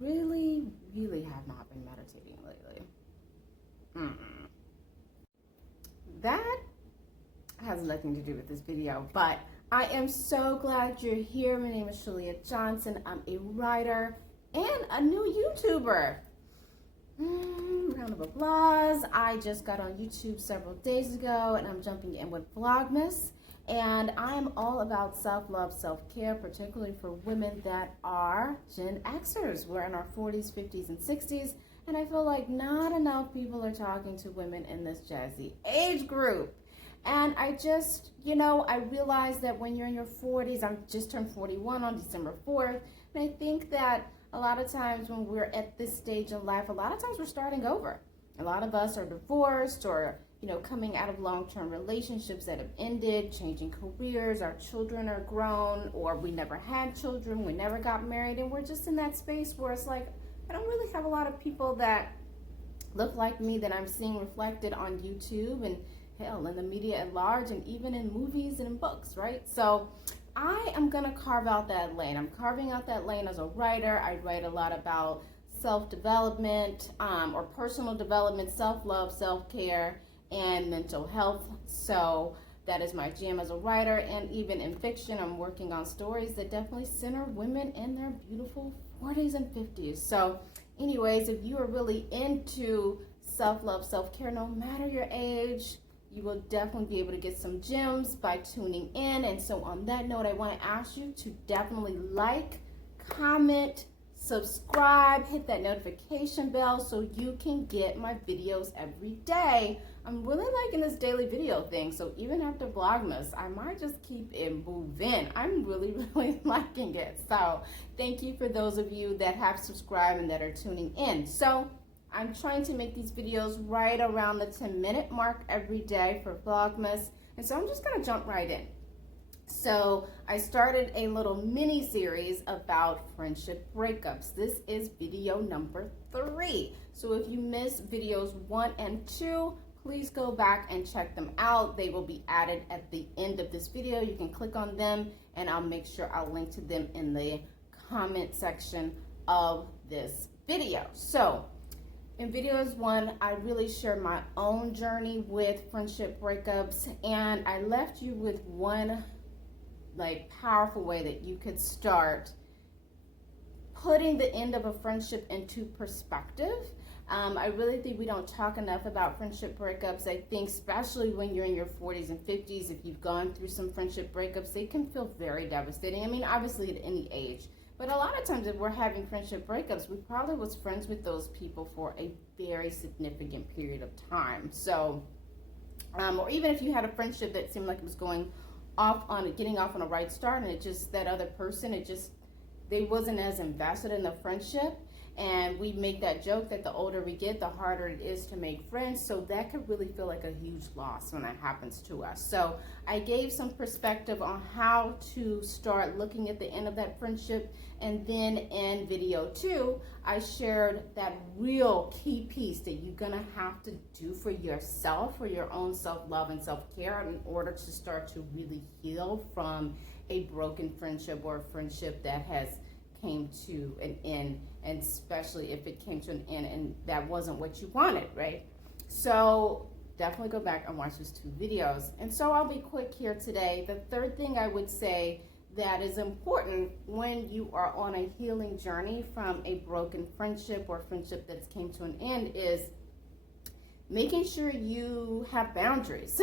really, really have not been meditating lately. That has nothing to do with this video, but I am so glad you're here. My name is Shalia Johnson. I'm a writer and a new YouTuber. Round of applause. I just got on YouTube several days ago and I'm jumping in with Vlogmas. And I am all about self-love, self-care, particularly for women that are Gen Xers. We're in our 40s, 50s, and 60s. And I feel like not enough people are talking to women in this jazzy age group. And I just, I realized that when you're in your 40s, I'm just turned 41 on December 4th. And I think that a lot of times when we're at this stage in life, a lot of times we're starting over. A lot of us are divorced or coming out of long-term relationships that have ended, changing careers, our children are grown, or we never had children, we never got married, and we're just in that space where it's like, I don't really have a lot of people that look like me that I'm seeing reflected on YouTube and hell, in the media at large, and even in movies and in books, right? So I am gonna carve out that lane. I'm carving out that lane as a writer. I write a lot about self-development or personal development, self-love, self-care, and mental health. So that is my jam as a writer, and even in fiction, I'm working on stories that definitely center women in their beautiful 40s and 50s. So anyways, if you are really into self-love, self-care, no matter your age, you will definitely be able to get some gems by tuning in. And so on that note, I want to ask you to definitely like, comment, subscribe, hit that notification bell so you can get my videos every day. I'm really liking this daily video thing, so even after Vlogmas, I might just keep it moving. I'm really, really liking it. So thank you for those of you that have subscribed and that are tuning in. So I'm trying to make these videos right around the 10-minute mark every day for Vlogmas, and so I'm just gonna jump right in. So I started a little mini series about friendship breakups. This is video number 3. So if you missed videos 1 and 2, please go back and check them out. They will be added at the end of this video. You can click on them and I'll make sure I'll link to them in the comment section of this video. So in videos 1, I really shared my own journey with friendship breakups, and I left you with one powerful way that you could start putting the end of a friendship into perspective. I really think we don't talk enough about friendship breakups. I think especially when you're in your 40s and 50s, if you've gone through some friendship breakups, they can feel very devastating. I mean, obviously at any age, but a lot of times if we're having friendship breakups, we probably was friends with those people for a very significant period of time. So, or even if you had a friendship that seemed like it was getting off on a right start, and it just, that other person, they wasn't as invested in the friendship. And we make that joke that the older we get, the harder it is to make friends. So that could really feel like a huge loss when that happens to us. So I gave some perspective on how to start looking at the end of that friendship. And then in video 2, I shared that real key piece that you're gonna have to do for yourself, for your own self-love and self-care, in order to start to really heal from a broken friendship or a friendship that has came to an end, and especially if it came to an end and that wasn't what you wanted, right? So definitely go back and watch those 2 videos. And so I'll be quick here today. The third thing I would say that is important when you are on a healing journey from a broken friendship or friendship that's came to an end is making sure you have boundaries.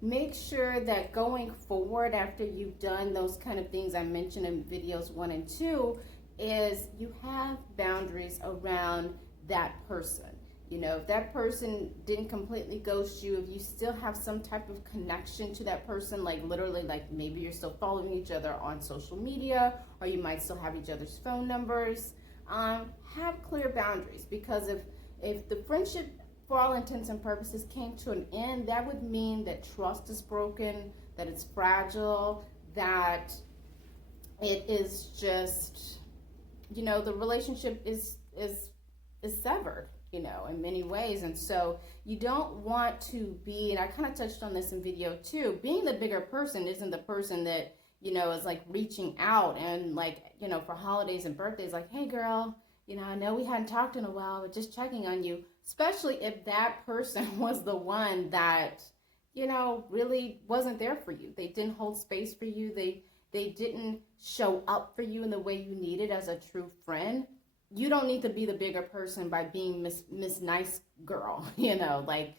Make sure that going forward, after you've done those kind of things I mentioned in videos 1 and 2, is you have boundaries around that person. If that person didn't completely ghost you, if you still have some type of connection to that person, literally, maybe you're still following each other on social media, or you might still have each other's phone numbers, have clear boundaries. Because if the friendship, for all intents and purposes, came to an end, that would mean that trust is broken, that it's fragile, that it is just, the relationship is severed, in many ways. And so you don't want to be, and I kind of touched on this in video 2, being the bigger person isn't the person that is like reaching out and like, for holidays and birthdays, like, hey girl, I know we hadn't talked in a while, but just checking on you, especially if that person was the one that, really wasn't there for you. They didn't hold space for you. They didn't show up for you in the way you needed as a true friend. You don't need to be the bigger person by being Miss Nice Girl, like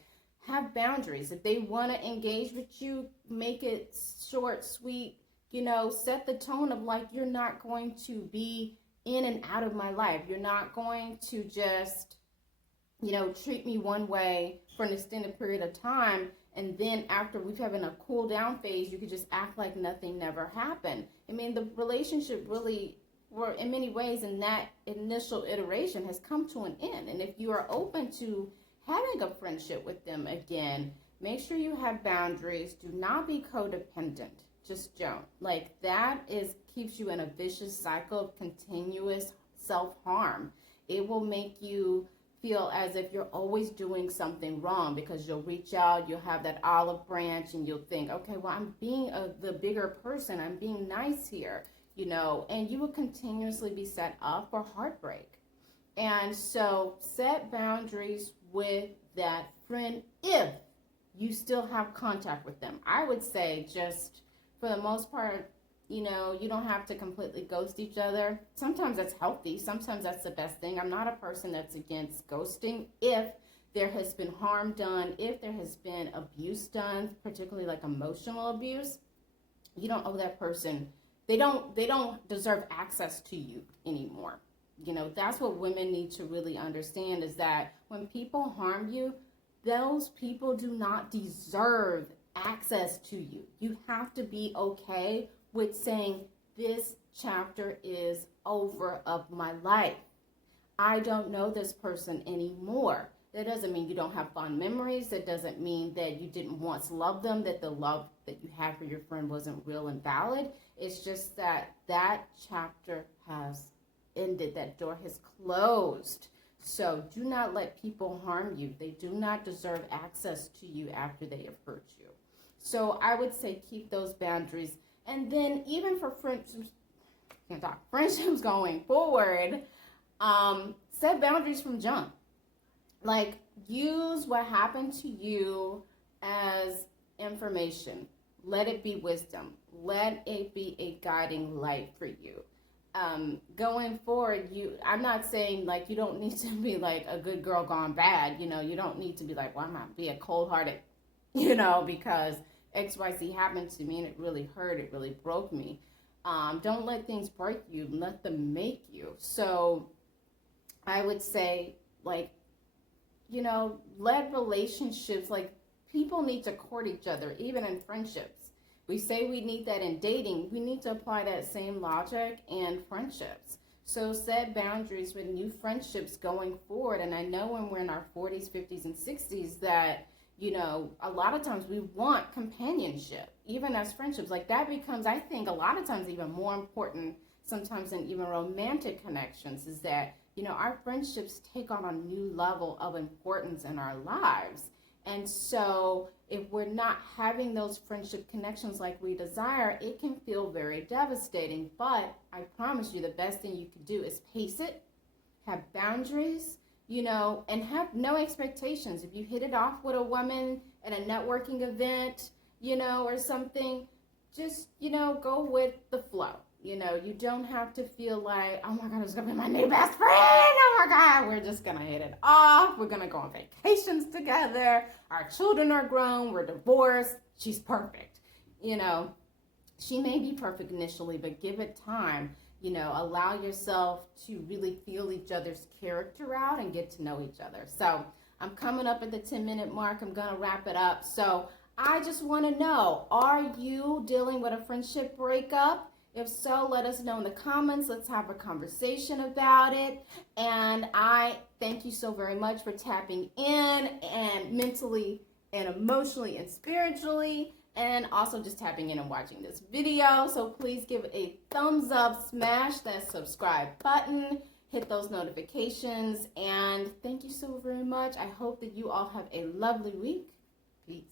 have boundaries. If they want to engage with you, make it short, sweet, set the tone of like, you're not going to be in and out of my life. You're not going to just, treat me one way for an extended period of time. And then after we've having a cool down phase, you could just act like nothing never happened. I mean, the relationship really, or in many ways, in that initial iteration has come to an end. And if you are open to having a friendship with them again, make sure you have boundaries. Do not be codependent. Just don't. Like that keeps you in a vicious cycle of continuous self-harm. It will make you feel as if you're always doing something wrong because you'll reach out, you'll have that olive branch, and you'll think, okay, well, I'm being the bigger person. I'm being nice here, and you will continuously be set up for heartbreak. And so set boundaries with that friend if you still have contact with them. I would say just for the most part, you don't have to completely ghost each other. Sometimes that's healthy. Sometimes that's the best thing. I'm not a person that's against ghosting if there has been harm done, if there has been abuse done, particularly like emotional abuse. You don't owe that person. They don't deserve access to you anymore. That's what women need to really understand, is that when people harm you, those people do not deserve access to you. You have to be okay with saying, this chapter is over of my life. I don't know this person anymore. That doesn't mean you don't have fond memories. That doesn't mean that you didn't once love them, that the love that you had for your friend wasn't real and valid. It's just that chapter has ended. That door has closed. So do not let people harm you. They do not deserve access to you after they have hurt you. So I would say keep those boundaries. And then even for friendships going forward, set boundaries from jump. Like, use what happened to you as information. Let it be wisdom. Let it be a guiding light for you. Going forward, I'm not saying like you don't need to be like a good girl gone bad. You don't need to be like, well, I'm not be a cold-hearted, because XYZ happened to me and it really hurt, it really broke me. Don't let things break you, let them make you. So I would say, like, let relationships, like, people need to court each other, even in friendships. We say we need that in dating. We need to apply that same logic in friendships. So set boundaries with new friendships going forward. And I know when we're in our 40s, 50s, and 60s that, a lot of times we want companionship, even as friendships. Like that becomes, I think, a lot of times even more important sometimes than even romantic connections, is that, our friendships take on a new level of importance in our lives. And so if we're not having those friendship connections like we desire, it can feel very devastating. But I promise you, the best thing you can do is pace it, have boundaries, and have no expectations. If you hit it off with a woman at a networking event, or something, just, go with the flow. You don't have to feel like, oh my God, it's going to be my new best friend. Oh my God, we're just going to hit it off. We're going to go on vacations together. Our children are grown. We're divorced. She's perfect. She may be perfect initially, but give it time. Allow yourself to really feel each other's character out and get to know each other. So I'm coming up at the 10-minute mark. I'm going to wrap it up. So I just want to know, are you dealing with a friendship breakup? If so, let us know in the comments. Let's have a conversation about it. And I thank you so very much for tapping in, and mentally and emotionally and spiritually, and also just tapping in and watching this video. So please give it a thumbs up, smash that subscribe button, hit those notifications, and thank you so very much. I hope that you all have a lovely week. Peace.